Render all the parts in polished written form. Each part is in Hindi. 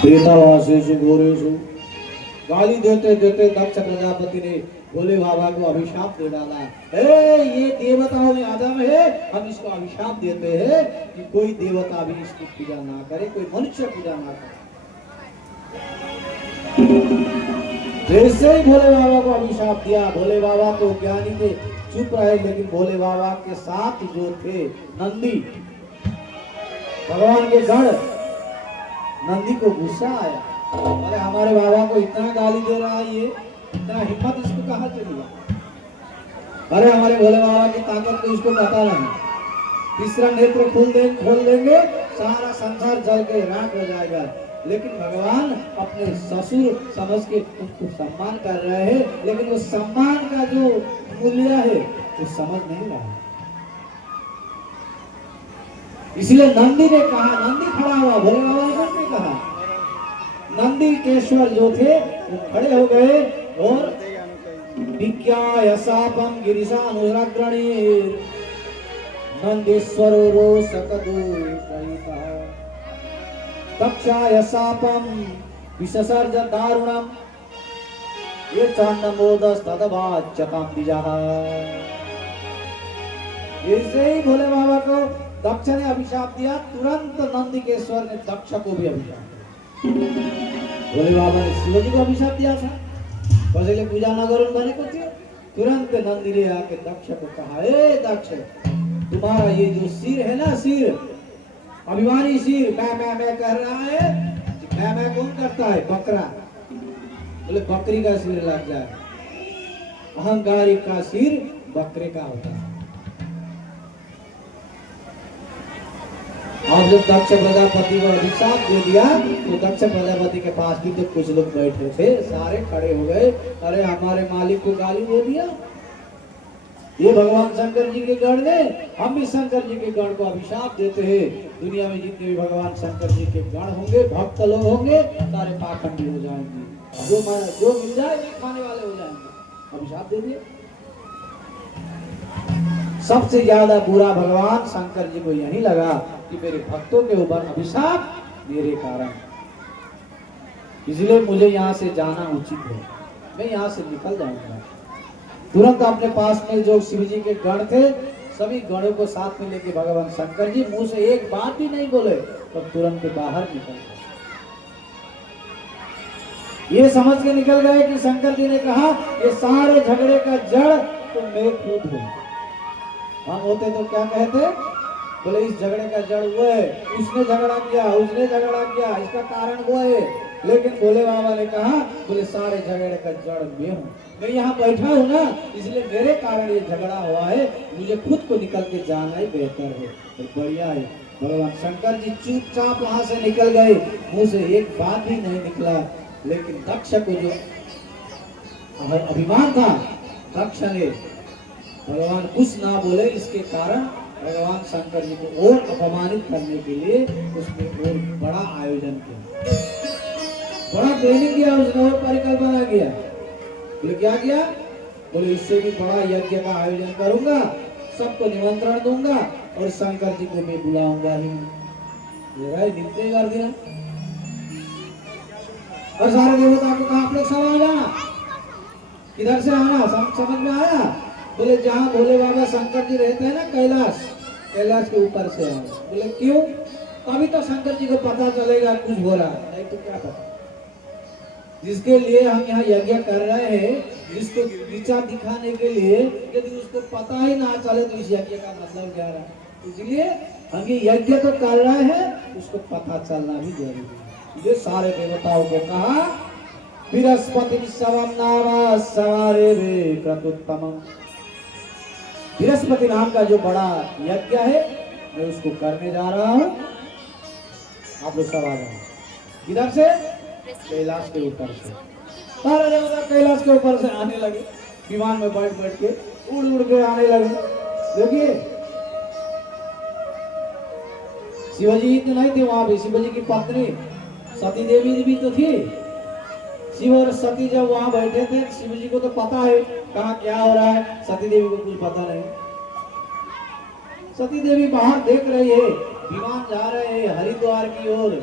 प्रेतावासेषु घोरेषु। गाली देते देते दक्ष प्रजापति ने भोले बाबा को अभिशाप दे डाला। ये देवताओं में आदम है, हम इसको अभिशाप देते हैं कि कोई देवता भी इसकी पूजा ना करे, कोई मनुष्य पूजा ना करे। जैसे ही भोले बाबा को अभिशाप दिया, भोले बाबा तो ज्ञानी थे, चुप रहे, लेकिन भोले बाबा के साथ जो थे नंदी, भगवान के गण, नंदी को गुस्सा आया। अरे हमारे बाबा को इतना गाली दे रहा है, ये इतना हिम्मत इसको कहाँ चली गई? अरे हमारे भोले बाबा की ताकत तो इसको पता नहीं। तीसरा नेत्र खोल देंगे, सारा संसार जल के राख हो जाएगा। लेकिन भगवान अपने ससुर समझ के उनको सम्मान कर रहे हैं, लेकिन वो सम्मान का जो मूल्य है वो समझ नहीं रहा है। इसलिए नंदी ने कहा, नंदी खड़ा हुआ, भोले बाबा ने कहा, नंदी केश्वर जो थे वो खड़े हो गए और विज्ञायसापम गिरिशानुरग्रणीर नंदेश्वरो रोषकदूषयितः दक्षायसापम विससर्ज दारुणम ये चांदमोदस्तदवाच्यताम द्विजः। जैसे ही भोले बाबा को दक्ष ने अभिशाप दिया, तुरंत नंदिकेश्वर ने दक्ष को भी अभिशाप दिया। भोले बाबा ने शिव जी को अभिशाप दिया था, पहले पूजा न करो बने को थे। तुरंत नंदी ने आके दक्ष को कहा, ए दक्ष, तुम्हारा ये जो सिर है ना, सिर अभिमानी सिर, मैं कह रहा है, मैं कौन करता है? बकरा। बोले बकरी का सिर लग जाए, अहंकारी का सिर बकरे का होता है। और जब दक्ष प्रजापति को अभिशाप दे दिया तो दक्ष प्रजापति के पास भी तो कुछ लोग बैठे थे, सारे खड़े हो गए। अरे हमारे मालिक को गाली दे दिया, ये भगवान शंकर जी के गण ने, हम भी शंकर जी के गण को अभिशाप देते हैं। दुनिया में जितने भी भगवान शंकर जी के गण होंगे, भक्त लोग होंगे, सारे पाखंडी हो जाएंगे, जो मिल जाए वे खाने वाले हो जाएंगे। अभिशाप दे दिए। सबसे ज्यादा बुरा भगवान शंकर जी को यही लगा कि मेरे भक्तों के ऊपर अभिशाप मेरे कारण, इसलिए मुझे यहाँ से जाना उचित है, मैं यहाँ से निकल जाऊंगा। तुरंत अपने पास में जो शिव जी के गण थे, सभी गणों को साथ में लेके भगवान शंकर जी मुंह से एक बात भी नहीं बोले, तो तुरंत बाहर निकल गए। ये समझ के निकल गए कि शंकर जी ने कहा ये सारे झगड़े का जड़ तो मैं खुद हूँ। हम होते तो क्या कहते? बोले इस झगड़े का जड़ वो है, उसने झगड़ा किया, उसने झगड़ा किया, इसका कारण वो है। लेकिन भोले बाबा ने कहा, बोले सारे झगड़े का जड़ मैं हूँ, मैं यहाँ बैठा हूँ ना, इसलिए मेरे कारण ये झगड़ा हुआ है, मुझे खुद को निकल के जाना ही बेहतर है। तो बढ़िया है। भगवान शंकर जी चुपचाप वहां से निकल गए, मुंह से एक बात भी नहीं निकला। लेकिन दक्ष को जो अभिमान था, दक्ष ने भगवान कुछ ना बोले, इसके कारण भगवान शंकर जी को और अपमानित करने के लिए उसने और बड़ा आयोजन किया, बड़ा ट्रेनिंग किया उसने और परिकल्पना किया। बोले क्या किया? बोले इससे भी बड़ा यज्ञ का आयोजन करूंगा, सबको निमंत्रण दूंगा और शंकर जी को मैं बुलाऊंगा ही। नित्य कर दिया और सारे देवता को कहा आप लोग सब आ जाना, किधर से आना, समझ में आया? बोले जहाँ भोले बाबा शंकर जी रहते हैं ना, कैलाश के ऊपर से आओ। बोले क्यों? तभी तो शंकर जी को पता चलेगा कुछ हो रहा है, नहीं तो क्या पता। जिसके लिए हम यहाँ यज्ञ कर रहे हैं, जिसको नीचा दिखाने के लिए, यदि उसको पता ही ना चले तो इस यज्ञ का मतलब क्या रहा। इसलिए हम ये यज्ञ तो कर रहे हैं, उसको पता चलना भी जरूरी है। ये सारे देवताओं को कहा बृहस्पति सवम नाम सवारे वे क्रतुत्तमम। बृहस्पति नाम का जो बड़ा यज्ञ है, मैं उसको करने जा रहा हूँ, आप लोग सब आ जाओ। किधर से? कैलाश के ऊपर से। सारे देवता कैलाश के ऊपर से आने लगे, विमान में बैठ बैठ के उड़ उड़ के आने लगे। देखिए शिवजी तो नहीं थे वहां पे, शिवजी की पत्नी सती देवी भी तो थी। शिव और सती जब वहां बैठे थे, शिव जी को तो पता है कहाँ क्या हो रहा है, सती देवी को कुछ पता नहीं। सती देवी बाहर देख रही है, विमान जा रहे हैं हरिद्वार की ओर,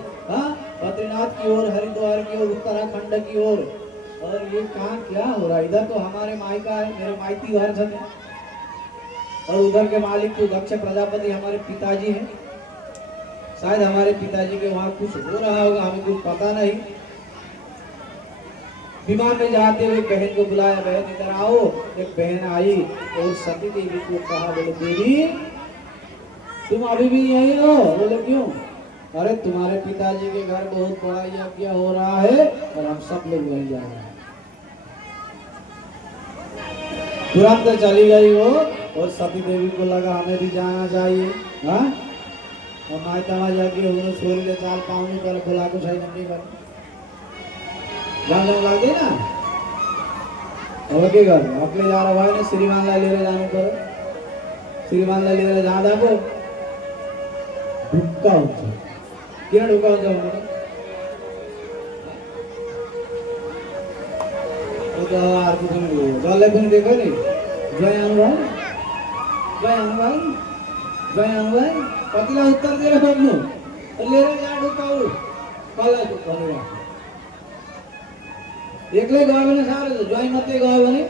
बद्रीनाथ की ओर, हरिद्वार की ओर, उत्तराखंड की ओर। और ये कहाँ क्या हो रहा है? इधर तो हमारे मायका है, मेरे माइती घर है, और उधर के मालिक तो दक्ष प्रजापति हमारे पिताजी हैं। शायद हमारे पिताजी के वहां कुछ हो रहा होगा, हमें कुछ पता नहीं। विमान में जाते हुए बहन को बुलाया, बहन इधर आओ। एक बहन आई और सती देवी को कहा, बोले देवी तुम अभी भी यही हो? बोले क्यों? अरे तुम्हारे पिताजी के घर बहुत बड़ा यज्ञ हो रहा है और हम सब लोग वहीं जा रहे हैं। तुरंत चली गई वो, और सती देवी को लगा हमें भी जाना चाहिए। हाँ, और मायता जाके उन्होंने छोरी ले चाल पाऊंगी पर बुला को सही नहीं कर जान लग गई ना। अब क्या कर अपने जा रहा भाई ने श्रीमान ला ले जाने पर, श्रीमान ला ले जाना को ढुक्का होता क्या ढुक्का होता है तो आर कुछ नहीं जले पनि देखो नि जय अनुभव कतिलाई उत्तर दिएर बग्नु लिएर जा ढुक्काउ कसलाई भनेर एक्लै गयो भने साह्रो छ, ज्वाइँ मात्रै गयो भने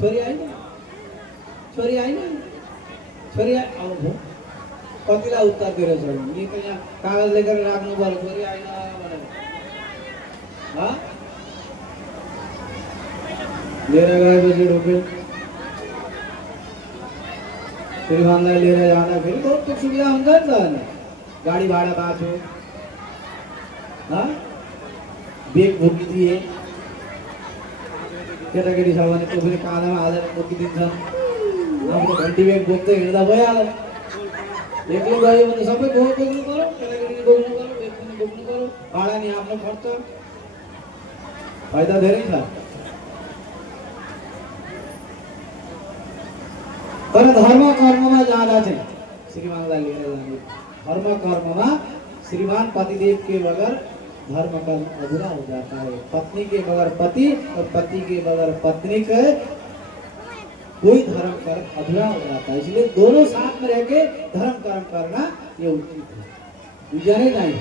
छोरी आइन आउनु कतिलाई उत्तर दिएर छ नि त यहाँ कागज लेखेर राख्नु पर्यो छोरी आइन भनेर। हाँ लिएर गएपछि ढुक्यो, श्रीमानलाई लिएर जाँदाखेरि बहुत सुविधा हुन्छ नि त, गाडी भाडा बाँच्यो, बेग बोकिदिए, केटाकेटी छ भने त्यो पनि काँधामा हालेर बोकिदिन्छन्, आफ्नो घन्टी बेग बोक्दै हिँड्दा भइहाल्यो। एक्लै गयो भने सबै बोक्नु पर्यो, केटाकेटी बोक्नु पर्यो, बेग पनि बोक्नु पर्यो, भाडा नि आफ्नो खर्च, फाइदा धेरै छ। तर धर्म कर्ममा जाँदा चाहिँ श्रीमानलाई लिएर जाने, धर्म कर्ममा श्रीमान पतिदेव के बगैर धर्म कर्म अधूरा हो जाता है। पत्नी के बगैर पति और पति के बगैर पत्नी का कोई धर्म कर्म अधूरा हो जाता है। इसलिए दोनों साथ में रह के धर्म कर्म करना ये उचित है। जाने नहीं